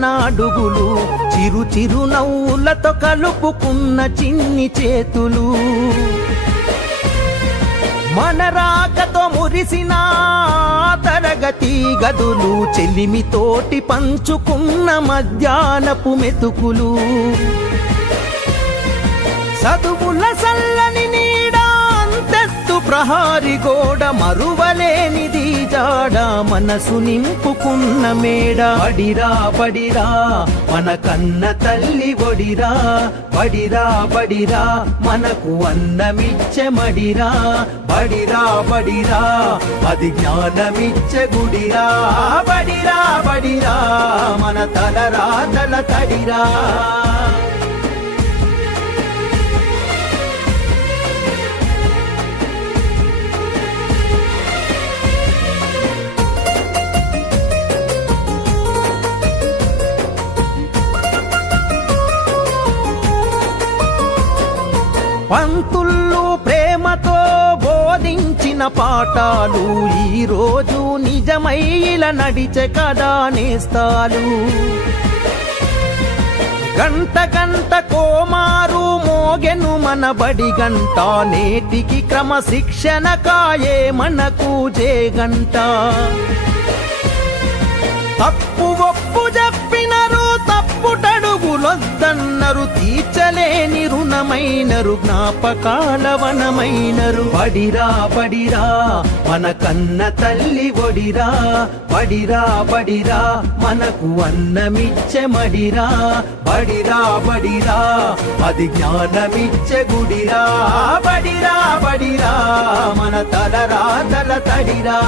మన అడుగులు, చిరు చిరు నవ్వులతో కలుపుకున్న చిన్ని చేతులు, మన రాకతో మురిసిన తరగతి గదులు, చెలిమితోటి పంచుకున్న మధ్యాహ్నపు మెతుకులు, చదువుల సల్లని నీడా అంతెత్తు ప్రహారి గోడ, మరువలేనిది జాడ మనసు నింపుకున్న మేడ. బడిరా బడిరా మన కన్న తల్లి ఒడిరా, బడిరా బడిరా మనకు అన్నమిచ్చే మడిరా, బడిరా బడిరా అది జ్ఞానమిచ్చే గుడిరా, బడిరా బడిరా మన తలరాతల తడిరా. పంతుళ్ళు ప్రేమతో బోధించిన పాఠాలు ఈరోజు నిజమై ఇలా నడిచే కదా నేస్తాలు. గంట గంట కోమారు మోగెను మన బడి గంట, నేటికి క్రమశిక్షణ కాయే మనకు జేగంట. తప్పు ఒప్పు చెప్పినరు, తప్పుటడుగులొద్దన్నరు, తీర్చలేని రుణమైనరు, జ్ఞాపకాల వనమైనరు. బడిరా బడిరా మన కన్న తల్లి ఒడిరా, బడిరా బడిరా మనకు అన్నమిచ్చే మడిరా, బడిరా బడిరా అది జ్ఞానమిచ్చే గుడిరా, బడిరా బడిరా మన తలరాతల తడిరా.